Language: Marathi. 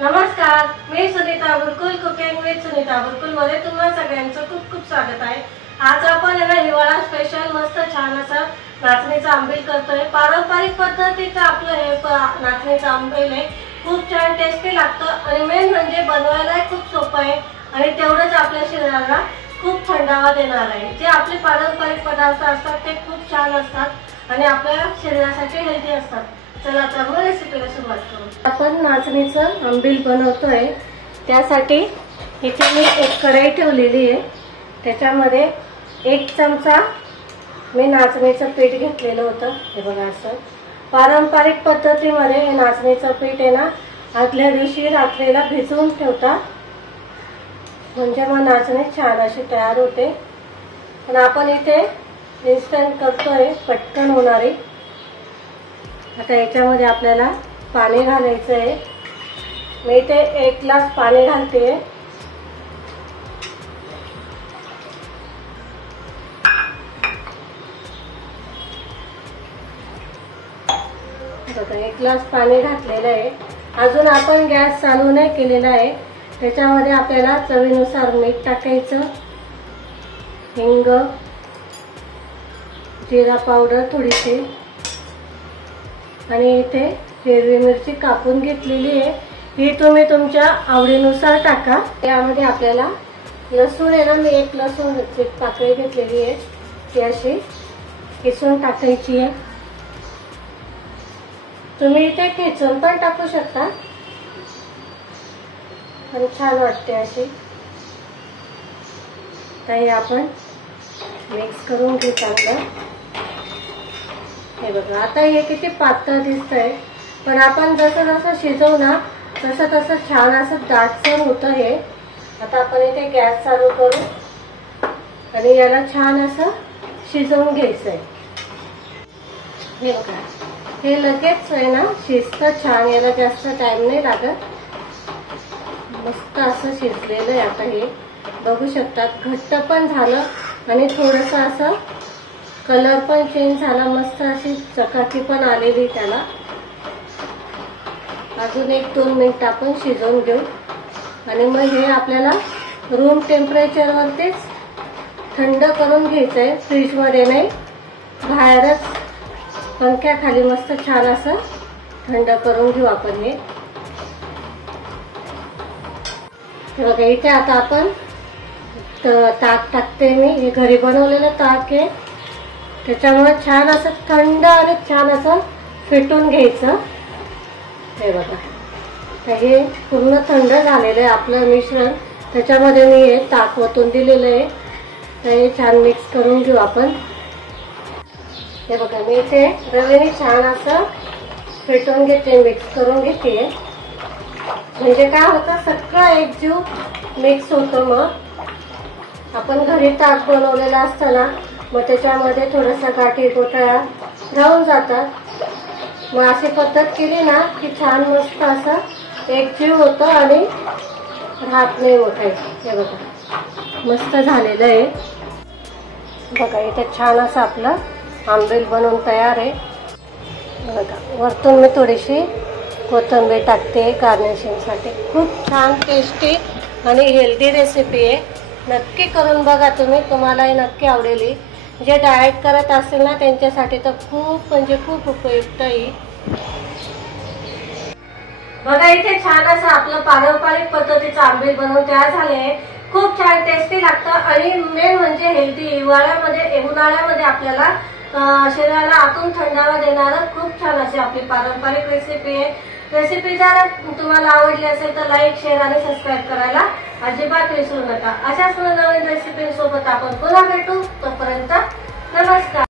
नमस्कार, मी सुनीता बुरकुल कुकिंग विथ सुनीता बुरकुल मध्ये तुम्हा सगळ्यांचं खूप खूप स्वागत आहे। आज आपण हिवाळा स्पेशल मस्त छान असं नाचणीचं आंबील करतोय। पारंपरिक पद्धतीचं आपलं हे नाचणीचं आंबील आहे, खूप छान टेस्टी लागतं आणि मेन म्हणजे बनवायला खूप सोपं आहे आणि तेवढंच आपल्या शरीराला खूप थंडावा देणार आहे। जे आपले पारंपरिक पदार्थ असतात ते खूप छान असतात आणि आपल्या शरीरासाठी हेल्दी असतात। चला तर मग रेसिपीला सुरुवात करू। आपण नाचणीचं आंबील बनवतोय, त्यासाठी इथे मी एक कढई ठेवलेली आहे। त्याच्यामध्ये 1 चमचा मी नाचणीचं पीठ घेतलेलं होतं। हे बघा, असं पारंपरिक पद्धतीमध्ये हे नाचणीचं पीठ आहे ना, आदल्या दिवशी रात्रीला भिजवून ठेवतात, म्हणजे मग नाचणी छान अशी तयार होते। पण आपण इथे इन्स्टंट करतोय, पटकन होणारी। आता याच्यामध्ये आपल्याला पाणी घालायचं आहे। मी इथे 1 ग्लास पाणी घालते। बघा, 1 ग्लास पाणी घातलेलं आहे। अजून आपण गॅस चालू नाही केलेला आहे। त्याच्यामध्ये आपल्याला चवीनुसार मीठ टाकायचं, हिंग, जिरा पावडर थोडीशी, आणि इथे हिरवी मिरची कापून घेतलेली आहे। ही तुम्ही तुमच्या आवडीनुसार टाका। यामध्ये आपल्याला लसूण आहे ना, मी 1 लसूणची पाकळी घेतलेली आहे, ती अशी किसून टाकायची आहे। तुम्ही इथे ठेचून पण टाकू शकता, पण छान वाटते अशी। तर आपण मिक्स करून घेऊ चांगलं। हे बघा, आता हे किती पातळ दिसतंय, पण आपण जसं जसं शिजवू ना तसं तसं छान असं दाटसर होतं हे। आता आपण इथे गॅस चालू करू आणि याला छान असं शिजवून घ्यायचंय। हे बघा, हे लगेच आहे ना शिजतं छान, याला जास्त टाइम नाही लागत। मस्त असं शिजलेलं आहे। आता हे बघू शकतात, घट्ट पण झालं आणि थोडंसं असं कलर पण चेंज झाला, मस्त अशी चकाकी पण आलेली त्याला। अजून 1-2 मिनिट आपण शिजवून घेऊ आणि मग हे आपल्याला रूम टेम्परेचर वरतीच थंड करून घ्यायचंय, फ्रीज मध्ये नाही, बाहेरच पंख्याखाली मस्त छान असं थंड करून घेऊ आपण हे। बघा, इथे आता आपण ताक टाकते। मी हे घरी बनवलेलं ताक आहे, त्याच्यामुळे छान असं थंड आणि छान असं फेटून घ्यायचं। हे बघा, हे पूर्ण थंड झालेलं आहे आपलं मिश्रण। त्याच्यामध्ये मी हे ताक ओतून दिलेलं आहे, तर हे छान मिक्स करून घेऊ आपण। हे बघा, मी इथे रव्याने छान असं फेटून घेते, मिक्स करून घेते, म्हणजे काय होतं सगळं एकजीव मिक्स होतं। मग आपण घरी ताक बनवलेलं असतं ना, मग त्याच्यामध्ये थोडंसं गाठी गोठळ्या राहून जातात। मग अशी पद्धत केली ना की छान मस्त असं एकजीव होतं आणि राहत नाही मोठे। हे बघा, मस्त झालेलं आहे। बघा, इथे छान असं आपलं आंबील बनवून तयार आहे। बघा, वरतून मी थोडीशी कोथिंबीर टाकते गार्निशिंगसाठी। खूप छान टेस्टी आणि हेल्दी रेसिपी आहे, नक्की करून बघा तुम्ही, तुम्हालाही नक्की आवडेल। जे डाएट करत असेल ना त्यांच्यासाठी तर खूप म्हणजे खूप उपयुक्त आहे। बघा, इथे छान असं आपलं पारंपरिक पद्धतीचं आंबील बनवून तयार झाले। खूप छान टेस्टी लागतं आणि मेन म्हणजे हेल्दी। हिवाळ्यामध्ये उन्हाळ्यामध्ये आपल्याला शरीराला आतून थंडावा देणारं खूप छान अशी आपली पारंपरिक रेसिपी आहे। रेसिपी जर तुम्हाला आवडली असेल तर लाईक, शेअर आणि सबस्क्राईब करायला अजिबात विसरू नका। अशाच नवीन रेसिपी सोबत आपण पुन्हा भेटू, तोपर्यंत नमस्कार।